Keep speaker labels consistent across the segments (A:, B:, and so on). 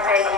A: அரசையும்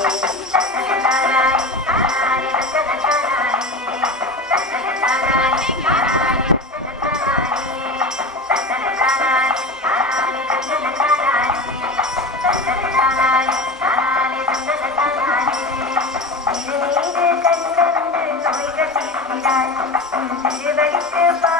A: Give it.